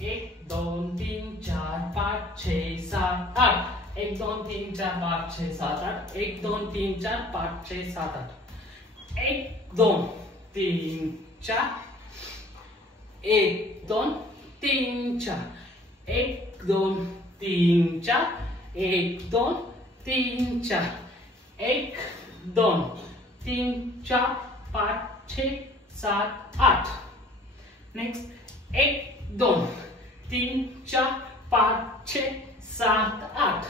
एक दोन तीन चार पाच छः सात आठ 1 2 3 4 5 6 7 8 1 2 3 4 1 2 3 4 1 2 3 4 1 2 3 4 1 2 3 4 5 6 7 8 नेक्स्ट 1 2 3 4 5 6 7 8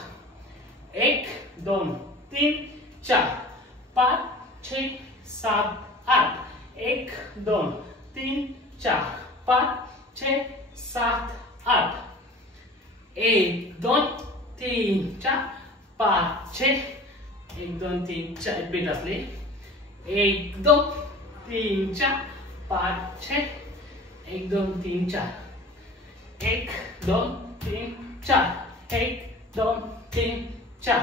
1 2 3 4 5 6 7 8 1 2 3 4 5 6 7 8 1 2 3 4 5 6 1 2 3 4 बीट असले 1 2 3 4 5 6 1 2 3 4 1 2 3 4 1 2 3 4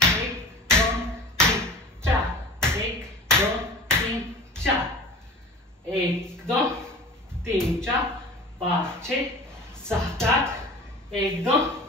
1 2 3 4 1 2 3 4 1 2 3 4 5 6 7 8 1 2